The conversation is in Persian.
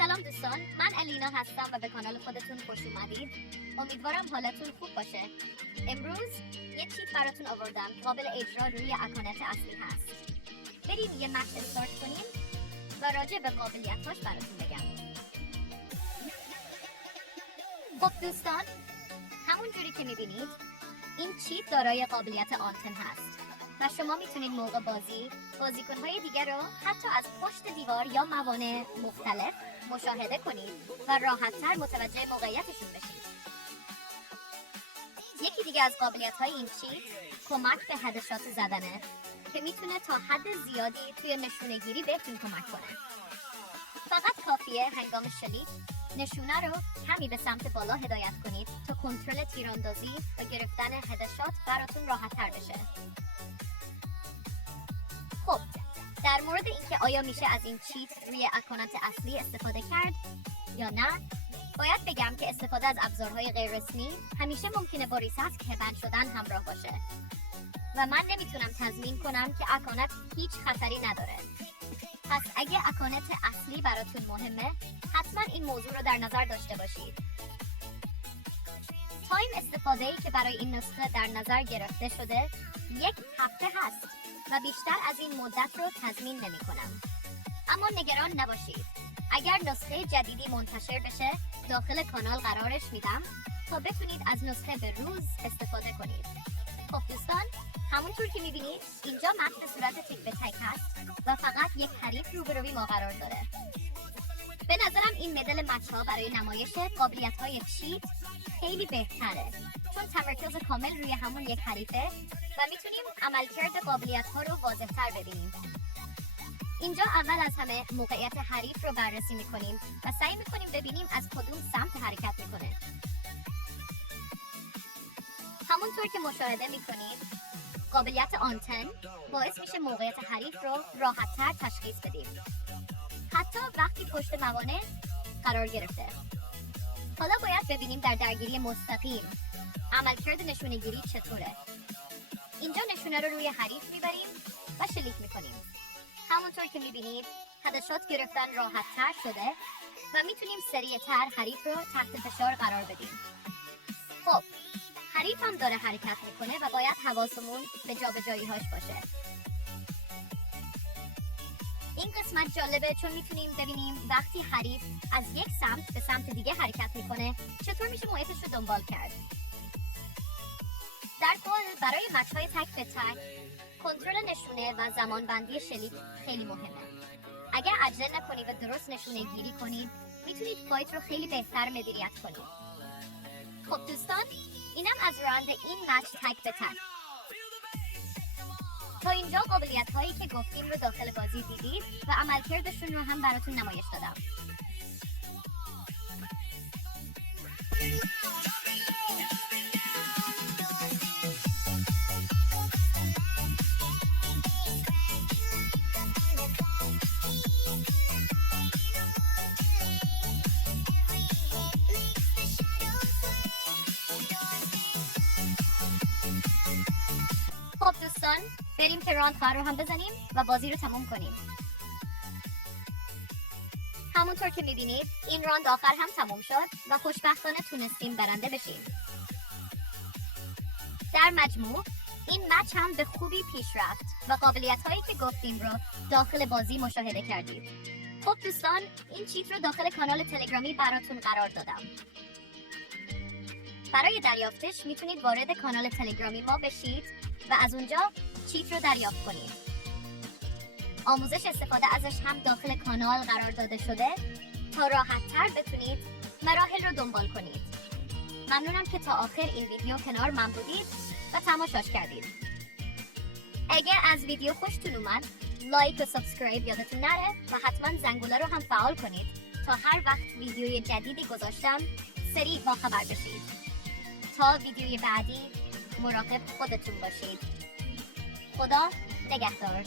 سلام دوستان، من الینا هستم و به کانال خودتون خوش اومدید. امیدوارم حالتون خوب باشه. امروز یه چیت براتون آوردم که قابل اجرا روی اکانت اصلی هست. بریم یه متن استارت کنیم و راجع به قابلیتاش براتون بگم. خب دوستان، همون جوری که میبینید این چیت دارای قابلیت آنتن هست و شما میتونید موقع بازیکن‌های دیگر رو حتی از پشت دیوار یا موانع مختلف مشاهده کنید و راحت‌تر متوجه موقعیتشون بشید. یکی دیگه از قابلیت‌های این چیت کمک به هدشات زدنه که میتونه تا حد زیادی توی نشونه‌گیری بهتون کمک کنه. فقط کافیه هنگام شلیک نشونه رو کمی به سمت بالا هدایت کنید تا کنترل تیراندازی و گرفتن هدشات براتون راحت‌تر بشه. خب، در مورد اینکه آیا میشه از این چیت روی اکانت اصلی استفاده کرد یا نه، باید بگم که استفاده از ابزارهای غیر رسمی همیشه ممکنه با ریست هبند شدن همراه باشه و من نمیتونم تضمین کنم که اکانت هیچ خطری نداره. پس اگه اکانت اصلی براتون مهمه، حتما این موضوع رو در نظر داشته باشید. تایم استفاده‌ای که برای این نسخه در نظر گرفته شده 1 هفته هست و بیشتر از این مدت رو تضمین نمی کنم. اما نگران نباشید. اگر نسخه جدیدی منتشر بشه، داخل کانال قرارش میدم تا بتونید از نسخه به روز استفاده کنید. خب دوستان، همونطور که میبینید اینجا متن به صورت تک به تک هست و فقط یک حریف روبروی ما قرار داره. به نظرم این مدل مچ ها برای نمایش قابلیت های چیت خیلی بهتره، چون تمرکز کامل روی همون یک حریفه و میتونیم عملکرد قابلیت ها رو واضح تر ببینیم. اینجا اول از همه موقعیت حریف رو بررسی میکنیم و سعی میکنیم ببینیم از کدوم سمت حرکت میکنه. همونطور که مشاهده میکنید قابلیت آنتن باعث میشه موقعیت حریف رو راحت تر تشخیص بدیم، حتی وقتی پشت موانع قرار گرفته. حالا باید ببینیم در درگیری مستقیم عملکرد نشونه‌گیری چطوره. اینجا نشونه رو روی حریف میبریم و شلیک میکنیم. همونطور که میبینید هدشات گرفتن راحت تر شده و میتونیم سریع تر حریف رو تحت فشار قرار بدیم. خب، حریف هم داره حرکت میکنه و باید حواسمون به جابجایی‌هاش باشه. این قسمت جالبه چون میتونیم ببینیم وقتی حریف از یک سمت به سمت دیگه حرکت میکنه چطور میشه محیطش رو دنبال کرد. در کل برای مچ‌های تک به تک کنترل نشونه و زمانبندی شلیک خیلی مهمه. اگر عجله نکنید و درست نشونه گیری کنید، میتونید فایت رو خیلی بهتر مدیریت کنید. خب دوستان، اینم از راند این مچ تک به تک. تا اینجا قابلیت هایی که گفتیم رو داخل بازی دیدید و عملکردشون رو هم براتون نمایش دادم. خب دوستان، بریم که راند رو هم بزنیم و بازی رو تموم کنیم. همونطور که میبینید این راند آخر هم تموم شد و خوشبختانه تونستیم برنده بشیم. در مجموع این مچ هم به خوبی پیش رفت و قابلیت هایی که گفتیم رو داخل بازی مشاهده کردید. خب دوستان، این چیت رو داخل کانال تلگرامی براتون قرار دادم. برای دریافتش میتونید وارد کانال تلگرامی ما بشید و از اونجا چیت رو دریافت کنید. آموزش استفاده ازش هم داخل کانال قرار داده شده تا راحت تر بتونید مراحل رو دنبال کنید. ممنونم که تا آخر این ویدیو کنار من بودید و تماشاش کردید. اگر از ویدیو خوشتون اومد، لایک و سابسکرایب یادتون نره و حتما زنگوله رو هم فعال کنید تا هر وقت ویدیوی جدیدی گذاشتم سریع باخبر بشید. تا ویدیوی بعدی مراقب خودتون باشید. خدا نگهدار.